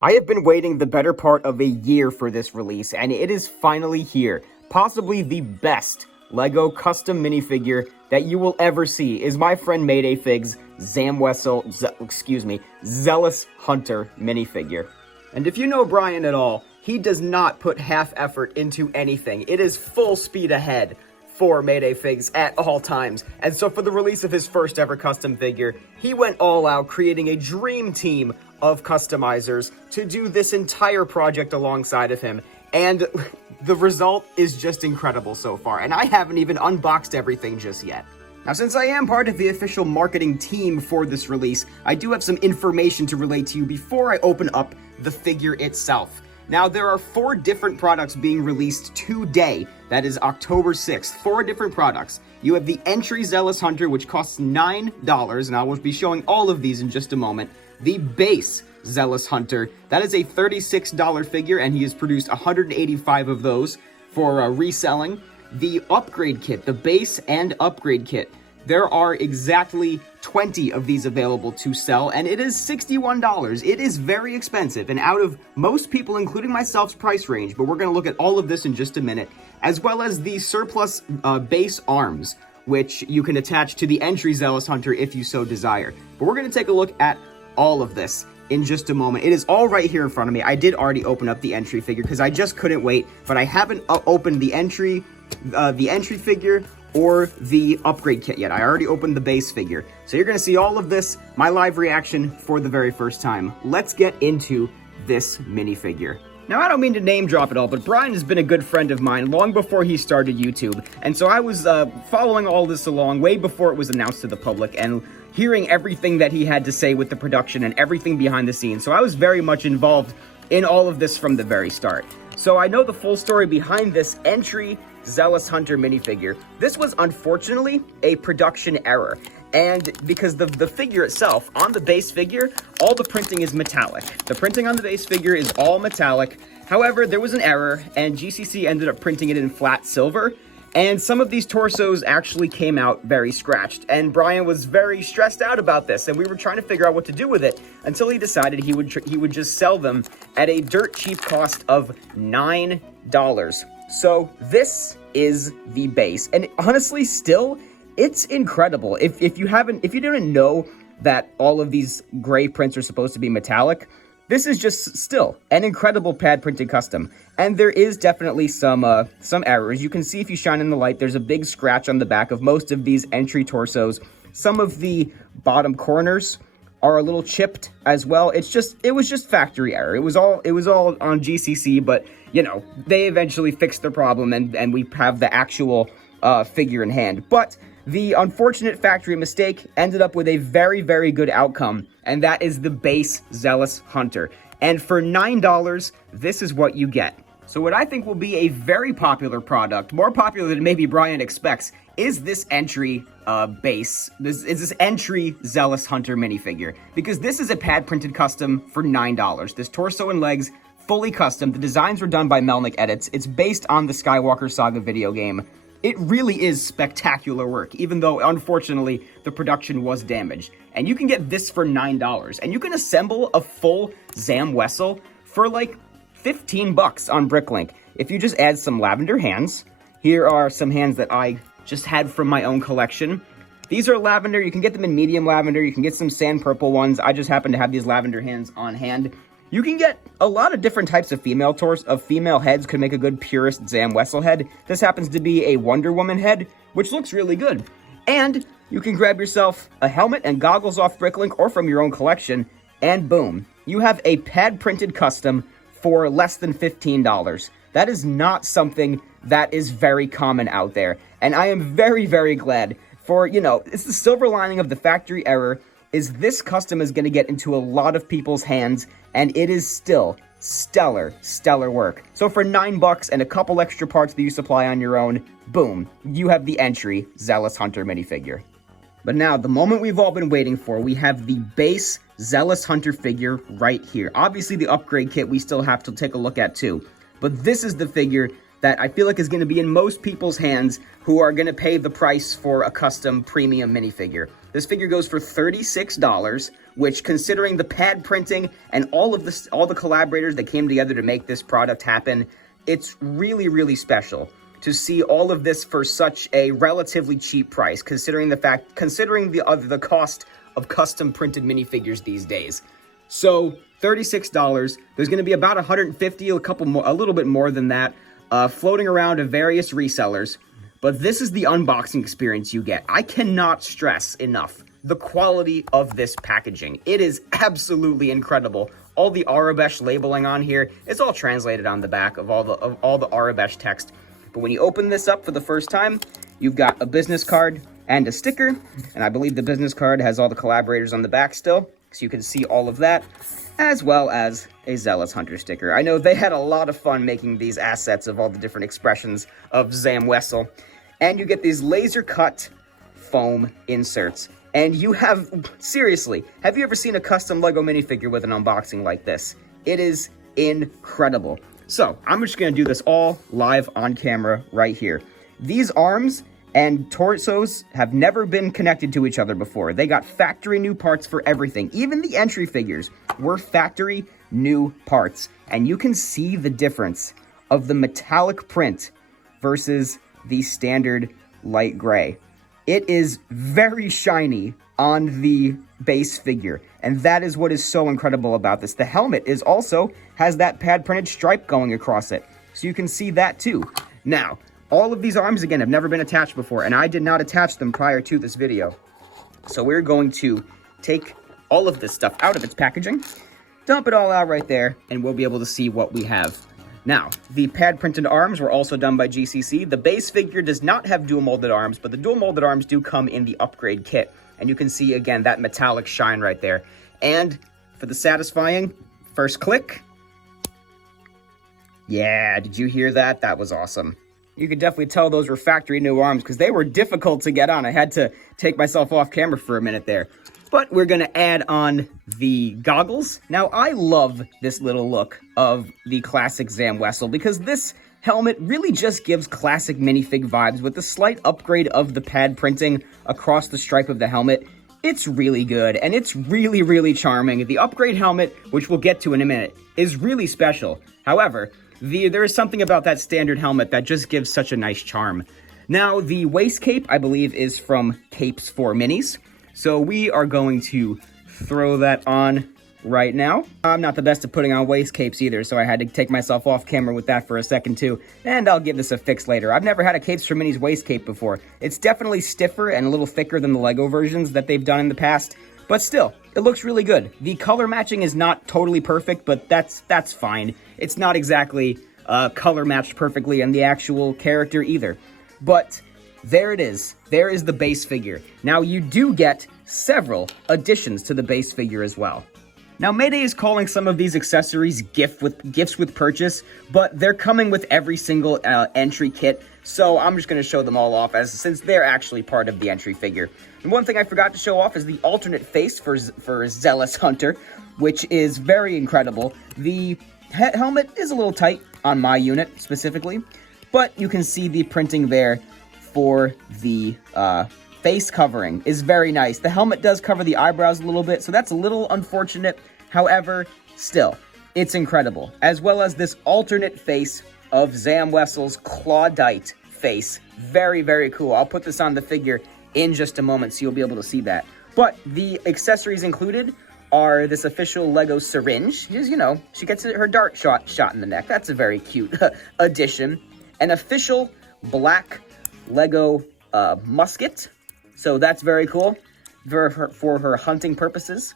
I have been waiting the better part of a year for this release, and it is finally here. Possibly the best LEGO custom minifigure that you will ever see is my friend MayDayFigs' Zealous Hunter minifigure. And if you know Brian at all, he does not put half effort into anything. It is full speed ahead for MayDayFigs at all times. And so for the release of his first ever custom figure, he went all out, creating a dream team of customizers to do this entire project alongside of him. And the result is just incredible so far, and I haven't even unboxed everything just yet. Now, since I am part of the official marketing team for this release, I do have some information to relate to you before I open up the figure itself. Now, there are 4 different products being released today. That is October 6th. 4 different products. You have the entry Zealous Hunter, which costs $9, and I will be showing all of these in just a moment. The base Zealous Hunter, that is a $36 figure, and he has produced 185 of those for reselling. The upgrade kit, the base and upgrade kit, there are exactly 20 of these available to sell, and it is $61. It is very expensive, and out of most people, including myself's price range, but we're going to look at all of this in just a minute, as well as the surplus base arms, which you can attach to the entry Zealous Hunter if you so desire. But we're going to take a look at all of this in just a moment. It is all right here in front of me. I did already open up the entry figure because I just couldn't wait, but I haven't opened the entry figure or the upgrade kit yet. I already opened the base figure. So you're going to see all of this, my live reaction for the very first time. Let's get into this minifigure. Now, I don't mean to name drop it all, but Brian has been a good friend of mine long before he started YouTube. And so I was following all this along way before it was announced to the public and hearing everything that he had to say with the production and everything behind the scenes. So I was very much involved in all of this from the very start. So I know the full story behind this entry Zealous Hunter minifigure. This was unfortunately a production error. And because the figure itself, on the base figure, all the printing is metallic. The printing on the base figure is all metallic. However, there was an error, and GCC ended up printing it in flat silver. And some of these torsos actually came out very scratched. And Brian was very stressed out about this, and we were trying to figure out what to do with it until he decided he would just sell them at a dirt cheap cost of $9. So this is the base, and honestly, still, it's incredible. If you didn't know that all of these gray prints are supposed to be metallic, this is just still an incredible pad printed custom. And there is definitely some errors. You can see if you shine in the light, there's a big scratch on the back of most of these entry torsos. Some of the bottom corners are a little chipped as well. It was just factory error. It was all on GCC, but you know, they eventually fixed the problem, and we have the actual figure in hand. But the unfortunate factory mistake ended up with a very, very good outcome, and that is the base Zealous Hunter. And for $9, this is what you get. So what I think will be a very popular product, more popular than maybe Brian expects, is this entry base. This entry Zealous Hunter minifigure. Because this is a pad printed custom for $9. This torso and legs, fully custom. The designs were done by MelnikEdits. It's based on the Skywalker Saga video game. It really is spectacular work, even though, unfortunately, the production was damaged. And you can get this for $9. And you can assemble a full Zam Wessel for like $15 on Bricklink. If you just add some lavender hands, here are some hands that I just had from my own collection. These are lavender. You can get them in medium lavender. You can get some sand purple ones. I just happen to have these lavender hands on hand. You can get a lot of different types of female heads. Could make a good purist Zam Wessel head. This happens to be a Wonder Woman head, which looks really good. And you can grab yourself a helmet and goggles off Bricklink or from your own collection, and boom, you have a pad printed custom for less than $15. That is not something that is very common out there. And I am very, very glad for, you know, it's the silver lining of the factory error is this custom is going to get into a lot of people's hands, and it is still stellar work. So for $9 and a couple extra parts that you supply on your own, boom, you have the entry Zealous Hunter minifigure. But now, the moment we've all been waiting for, we have the base Zealous Hunter figure right here. Obviously, the upgrade kit we still have to take a look at too, but this is the figure that I feel like is going to be in most people's hands who are going to pay the price for a custom premium minifigure. This figure goes for $36, which, considering the pad printing and all the collaborators that came together to make this product happen, it's really, really special to see all of this for such a relatively cheap price, considering the cost of custom printed minifigures these days. So $36. There's going to be about 150, a little bit more than that, floating around to various resellers. But this is the unboxing experience you get. I cannot stress enough the quality of this packaging. It is absolutely incredible. All the Arabesh labeling on here is all translated on the back of all the Arabesh text. But when you open this up for the first time, you've got a business card and a sticker. And I believe the business card has all the collaborators on the back still, so you can see all of that, as well as a Zealous Hunter sticker. I know they had a lot of fun making these assets of all the different expressions of Zam Wessel. And you get these laser cut foam inserts. And you have, seriously, have you ever seen a custom Lego minifigure with an unboxing like this? It is incredible. So, I'm just going to do this all live on camera right here. These arms and torsos have never been connected to each other before. They got factory new parts for everything. Even the entry figures were factory new parts. And you can see the difference of the metallic print versus the standard light gray. It is very shiny on the base figure, and that is what is so incredible about this. The helmet has that pad printed stripe going across it, so you can see that too. Now, all of these arms, again, have never been attached before, and I did not attach them prior to this video. So we're going to take all of this stuff out of its packaging, dump it all out right there, and we'll be able to see what we have. Now, the pad printed arms were also done by GCC. The base figure does not have dual molded arms, but the dual molded arms do come in the upgrade kit. And you can see, again, that metallic shine right there. And for the satisfying first click, yeah, did you hear that? That was awesome. You could definitely tell those were factory new arms because they were difficult to get on. I had to take myself off camera for a minute there. But we're going to add on the goggles. Now, I love this little look of the classic Zam Wessel because this helmet really just gives classic minifig vibes with the slight upgrade of the pad printing across the stripe of the helmet. It's really good, and it's really, really charming. The upgrade helmet, which we'll get to in a minute, is really special. However, there is something about that standard helmet that just gives such a nice charm. Now, the waist cape, I believe, is from Capes for Minis. So we are going to throw that on right now. I'm not the best at putting on waist capes either, so I had to take myself off camera with that for a second too, and I'll give this a fix later. I've never had a Capes for Minis waist cape before. It's definitely stiffer and a little thicker than the Lego versions that they've done in the past, but still, it looks really good. The color matching is not totally perfect, but that's fine. It's not exactly color matched perfectly in the actual character either, but there it is. There is the base figure. Now, you do get several additions to the base figure as well. Now, Mayday is calling some of these accessories gifts with purchase, but they're coming with every single entry kit, so I'm just going to show them all off since they're actually part of the entry figure. And one thing I forgot to show off is the alternate face for Zealous Hunter, which is very incredible. The helmet is a little tight on my unit specifically, but you can see the printing there for the face covering is very nice. The helmet does cover the eyebrows a little bit, so that's a little unfortunate. However, still, it's incredible. As well as this alternate face of Zam Wessel's Claudite face. Very, very cool. I'll put this on the figure in just a moment so you'll be able to see that. But the accessories included are this official Lego syringe. Just, she gets her dart shot in the neck. That's a very cute addition. An official black Lego musket, so that's very cool for her hunting purposes.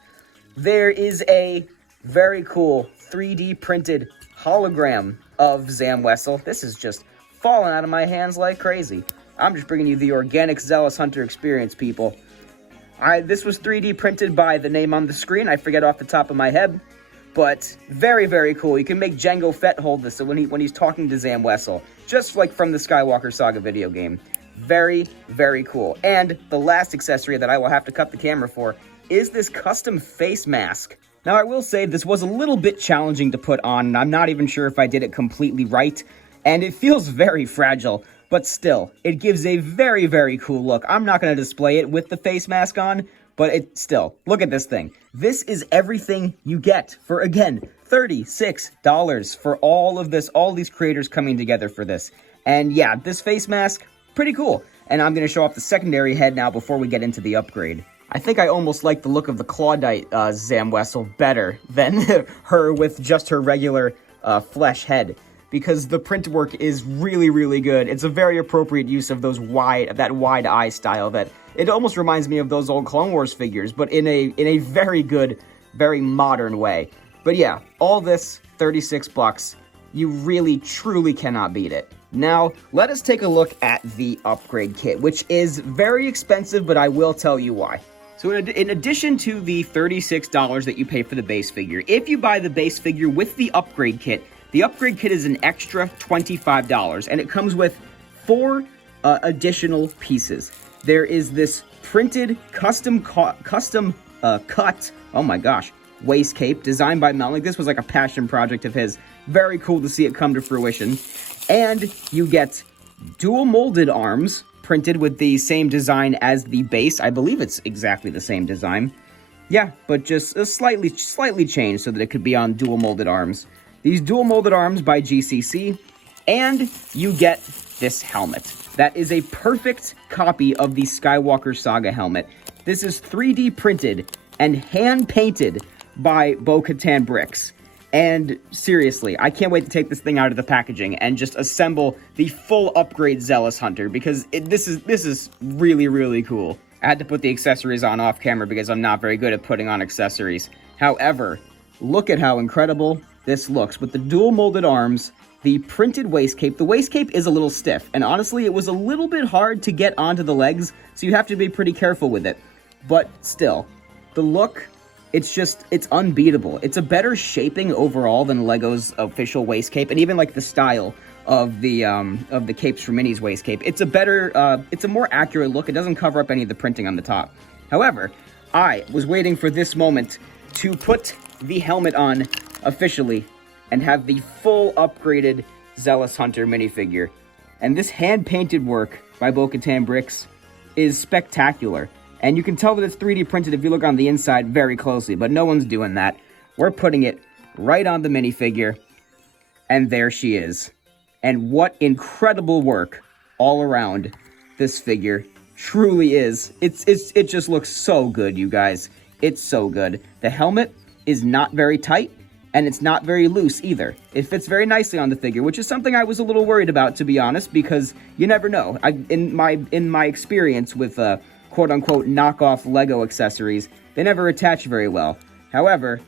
There is a very cool 3D printed hologram of Zam Wessel. This is just falling out of my hands like crazy. I'm just bringing you the organic Zealous Hunter experience, people. This was 3D printed by the name on the screen. I forget off the top of my head, but very, very cool. You can make Jango Fett hold this so when he's talking to Zam Wessel, just like from the Skywalker Saga video game. Very, very cool. And the last accessory that I will have to cut the camera for is this custom face mask. Now, I will say this was a little bit challenging to put on, and I'm not even sure if I did it completely right, and it feels very fragile, but still, it gives a very, very cool look. I'm not going to display it with the face mask on, But still, look at this thing. This is everything you get for, again, $36 for all of this, all these creators coming together for this. And yeah, this face mask, pretty cool. And I'm going to show off the secondary head now before we get into the upgrade. I think I almost like the look of the Clawdite Zamwesel better than her with just her regular flesh head, because the print work is really, really good. It's a very appropriate use of that wide eye style that it almost reminds me of those old Clone Wars figures, but in a very good, very modern way. But yeah, all this, 36 bucks. You really, truly cannot beat it. Now, let us take a look at the upgrade kit, which is very expensive, but I will tell you why. So in addition to the $36 that you pay for the base figure, if you buy the base figure with the upgrade kit is an extra $25, and it comes with 4 additional pieces. There is this printed custom cut, oh my gosh, waist cape designed by Melnik. This was like a passion project of his. Very cool to see it come to fruition. And you get dual molded arms printed with the same design as the base. I believe it's exactly the same design. Yeah, but just slightly changed so that it could be on dual molded arms. These dual molded arms by GCC, and you get this helmet. That is a perfect copy of the Skywalker Saga helmet. This is 3D printed and hand painted by Bo-Katan Bricks. And seriously, I can't wait to take this thing out of the packaging and just assemble the full upgrade Zealous Hunter, because this is really, really cool. I had to put the accessories on off camera because I'm not very good at putting on accessories. However, look at how incredible this looks with the dual molded arms, the printed waist cape. The waist cape is a little stiff, and honestly, it was a little bit hard to get onto the legs, so you have to be pretty careful with it. But still, the look, it's unbeatable. It's a better shaping overall than Lego's official waist cape, and even like the style of the capes for Minnie's waist cape. It's a more accurate look. It doesn't cover up any of the printing on the top. However, I was waiting for this moment to put the helmet on officially and have the full upgraded Zealous Hunter minifigure. And this hand-painted work by Bo-Katan Bricks is spectacular. And you can tell that it's 3D printed if you look on the inside very closely, but no one's doing that. We're putting it right on the minifigure, and there she is. And what incredible work all around this figure truly is. It just looks so good, you guys. It's so good. The helmet is not very tight, and it's not very loose either. It fits very nicely on the figure, which is something I was a little worried about, to be honest, because you never know. In my experience with quote-unquote knockoff Lego accessories, they never attach very well. However,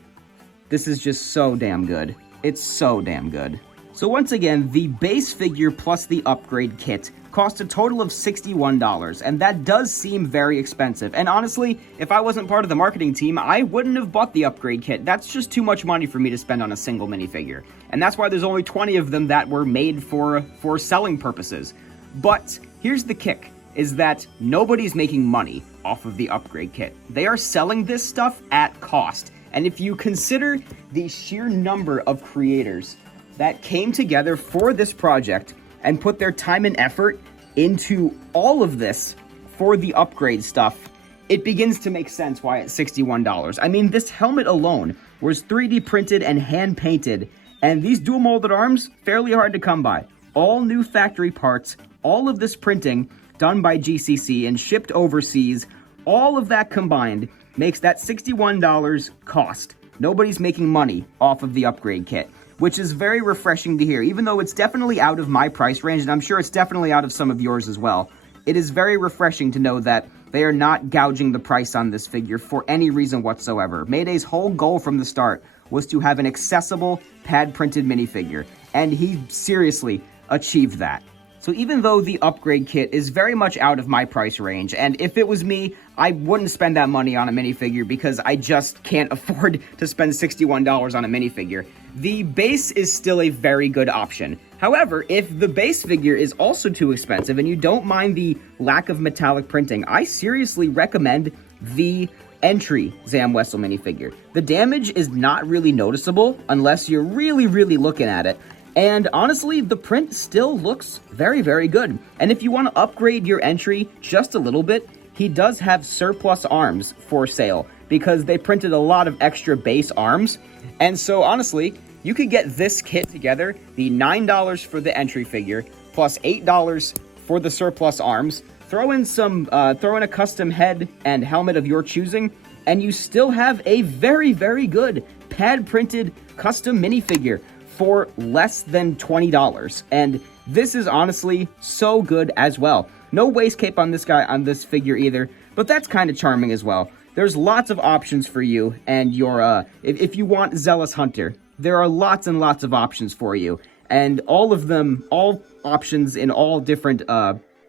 this is just so damn good. It's so damn good. So once again, the base figure plus the upgrade kit cost a total of $61, and that does seem very expensive. And honestly, if I wasn't part of the marketing team, I wouldn't have bought the upgrade kit. That's just too much money for me to spend on a single minifigure. And that's why there's only 20 of them that were made for selling purposes. But here's the kick, is that nobody's making money off of the upgrade kit. They are selling this stuff at cost. And if you consider the sheer number of creators that came together for this project and put their time and effort into all of this for the upgrade stuff, it begins to make sense why it's $61. I mean, this helmet alone was 3D printed and hand painted, and these dual molded arms, fairly hard to come by. All new factory parts, all of this printing done by GCC and shipped overseas, all of that combined makes that $61 cost. Nobody's making money off of the upgrade kit, which is very refreshing to hear, even though it's definitely out of my price range, and I'm sure it's definitely out of some of yours as well. It is very refreshing to know that they are not gouging the price on this figure for any reason whatsoever. Mayday's whole goal from the start was to have an accessible, pad-printed minifigure, and he seriously achieved that. So even though the upgrade kit is very much out of my price range, and if it was me, I wouldn't spend that money on a minifigure because I just can't afford to spend $61 on a minifigure, the base is still a very good option. However, if the base figure is also too expensive and you don't mind the lack of metallic printing, I seriously recommend the entry Zamwesel minifigure. The damage is not really noticeable unless you're really looking at it. And honestly, the print still looks very good. And if you want to upgrade your entry just a little bit, he does have surplus arms for sale because they printed a lot of extra base arms. And so honestly, you could get this kit together, the $9 for the entry figure, plus $8 for the surplus arms, throw in a custom head and helmet of your choosing, and you still have a very, very good pad-printed custom minifigure for less than $20. And this is honestly so good as well. No waist cape on this figure either, but that's kind of charming as well. There's lots of options for you and your, if you want Zealous Hunter, there are lots and lots of options for you. And all options in all different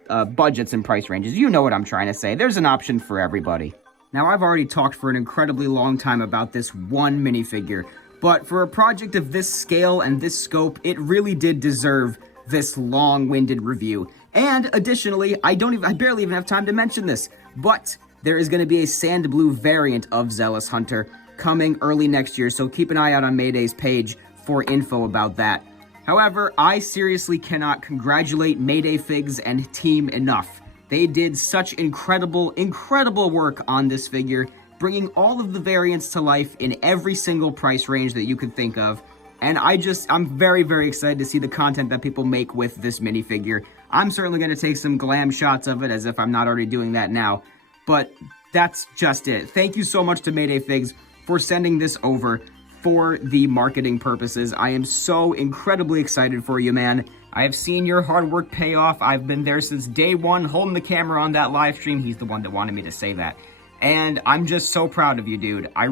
budgets and price ranges. You know what I'm trying to say. There's an option for everybody. Now, I've already talked for an incredibly long time about this one minifigure, but for a project of this scale and this scope, it really did deserve this long-winded review. And additionally, I barely even have time to mention this, but there is going to be a sand blue variant of Zealous Hunter coming early next year, so keep an eye out on Mayday's page for info about that. However, I seriously cannot congratulate MayDayFigs and team enough. They did such incredible, incredible work on this figure, bringing all of the variants to life in every single price range that you could think of. And I'm very, very excited to see the content that people make with this minifigure. I'm certainly going to take some glam shots of it, as if I'm not already doing that now. But that's just it. Thank you so much to MayDayFigs for sending this over for the marketing purposes. I am so incredibly excited for you, man. I have seen your hard work pay off. I've been there since day one, holding the camera on that live stream. He's the one that wanted me to say that. And I'm just so proud of you, dude. I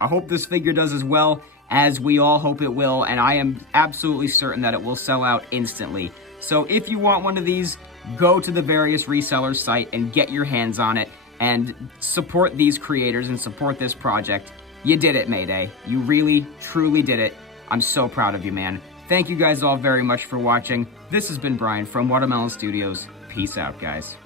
hope this figure does as well as we all hope it will, and I am absolutely certain that it will sell out instantly. So if you want one of these, go to the various resellers site and get your hands on it and support these creators and support this project. You did it, Mayday. You really, truly did it. I'm so proud of you, man. Thank you guys all very much for watching. This has been Brian from Watermelon Studios. Peace out, guys.